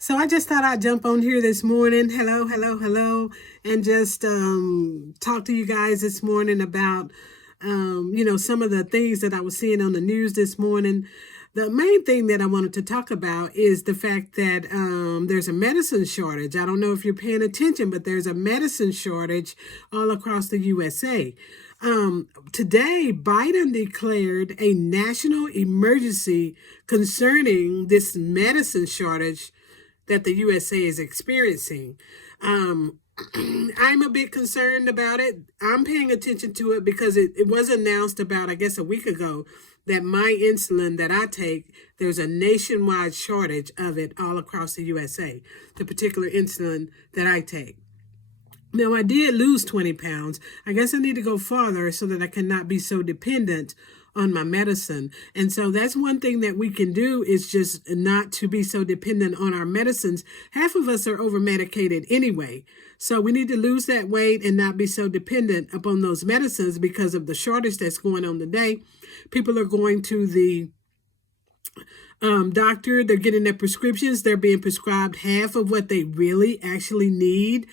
So I just thought I'd jump on here this morning. Hello, hello, hello, and just talk to you guys this morning about some of the things that I was seeing on the news this morning. The main thing that I wanted to talk about is the fact that there's a medicine shortage. I don't know if you're paying attention, but there's a medicine shortage all across the USA. Today, Biden declared a national emergency concerning this medicine shortage that the USA is experiencing. Um, I'm a bit concerned about it. I'm paying attention to it because it was announced about, I guess, a week ago that my insulin that I take, there's a nationwide shortage of it all across the USA, the particular insulin that I take. Now, I did lose 20 pounds. I guess I need to go farther so that I cannot be so dependent on my medicine. And so that's one thing that we can do is just not to be so dependent on our medicines. Half of us are over medicated anyway. So we need to lose that weight and not be so dependent upon those medicines because of the shortage that's going on today. People are going to the doctor, they're getting their prescriptions, they're being prescribed half of what they really actually need.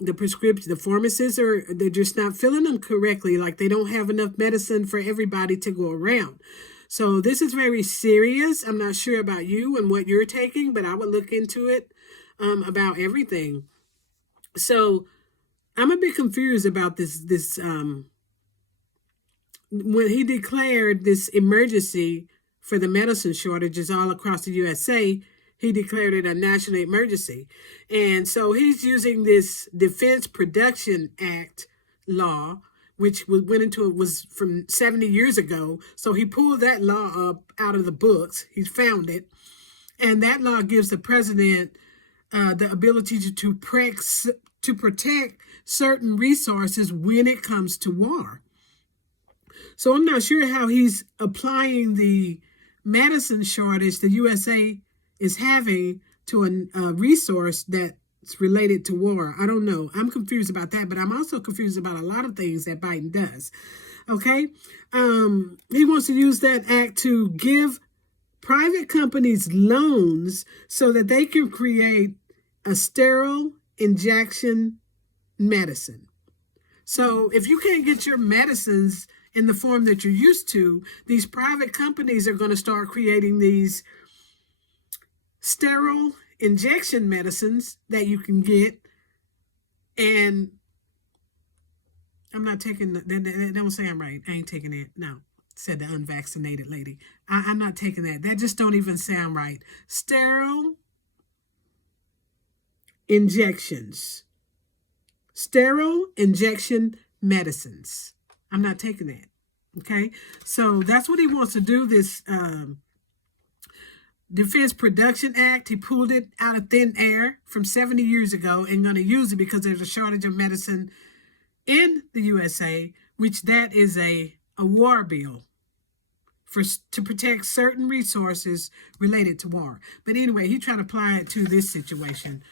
The pharmacists they're just not filling them correctly. Like they don't have enough medicine for everybody to go around. So this is very serious. I'm not sure about you and what you're taking, but I would look into it about everything. So I'm a bit confused about this when he declared this emergency for the medicine shortages all across the USA. He declared it a national emergency. And so he's using this Defense Production Act law, which was from 70 years ago. So he pulled that law up out of the books. He found it. And that law gives the president the ability to protect certain resources when it comes to war. So I'm not sure how he's applying the medicine shortage the USA is having to a resource that's related to war. I don't know. I'm confused about that, but I'm also confused about a lot of things that Biden does. Okay? He wants to use that act to give private companies loans so that they can create a sterile injection medicine. So if you can't get your medicines in the form that you're used to, these private companies are going to start creating these sterile injection medicines that you can get. And I'm not taking that. Don't say I'm right. I ain't taking that. No, said the unvaccinated lady. I'm not taking that. That just don't even sound right. Sterile injections. Sterile injection medicines. I'm not taking that. Okay. So that's what he wants to do. This Defense Production Act, he pulled it out of thin air from 70 years ago and going to use it because there's a shortage of medicine in the USA, which that is a war bill to protect certain resources related to war. But anyway, he's trying to apply it to this situation.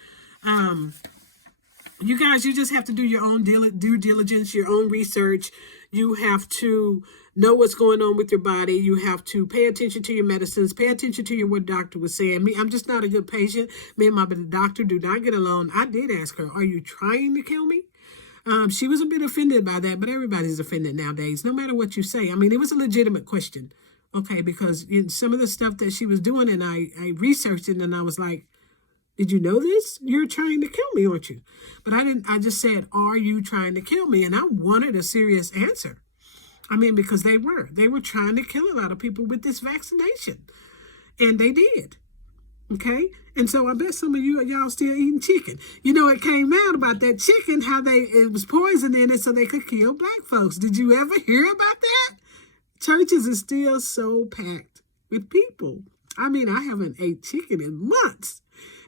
You guys, you just have to do your own due diligence, your own research. You have to know what's going on with your body. You have to pay attention to your medicines, pay attention to what doctor was saying. I'm just not a good patient. Me and my doctor do not get along. I did ask her, are you trying to kill me? She was a bit offended by that, but everybody's offended nowadays, no matter what you say. I mean, it was a legitimate question, okay, because some of the stuff that she was doing, and I researched it, and I was like, did you know this? You're trying to kill me, aren't you? But I didn't. I just said, are you trying to kill me? And I wanted a serious answer. I mean, because they were trying to kill a lot of people with this vaccination. And they did. Okay? And so I bet some of y'all still eating chicken. You know, it came out about that chicken, how it was poison in it so they could kill black folks. Did you ever hear about that? Churches are still so packed with people. I mean, I haven't ate chicken in months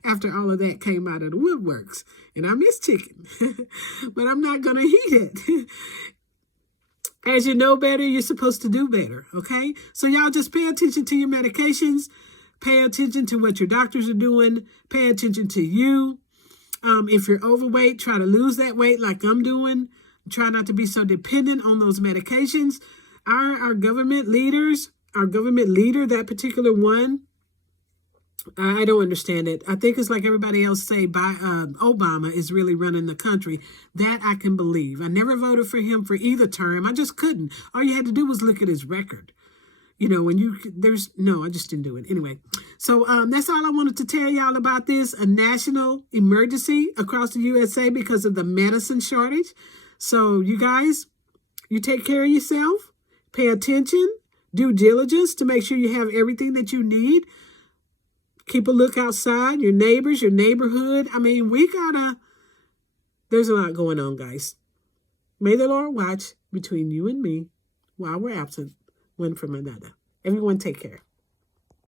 after all of that came out of the woodworks. And I miss chicken. But I'm not going to eat it. As you know better, you're supposed to do better, okay? So y'all just pay attention to your medications. Pay attention to what your doctors are doing. Pay attention to you. If you're overweight, try to lose that weight like I'm doing. Try not to be so dependent on those medications. Our government leaders, our government leader, that particular one, I don't understand it. I think it's like everybody else say, Obama is really running the country. That I can believe. I never voted for him for either term. I just couldn't. All you had to do was look at his record. You know, when I just didn't do it. Anyway, so that's all I wanted to tell y'all about this. A national emergency across the USA because of the medicine shortage. So you guys, you take care of yourself. Pay attention. Due diligence to make sure you have everything that you need. Keep a look outside, your neighbors, your neighborhood. I mean, there's a lot going on, guys. May the Lord watch between you and me while we're absent, one from another. Everyone take care.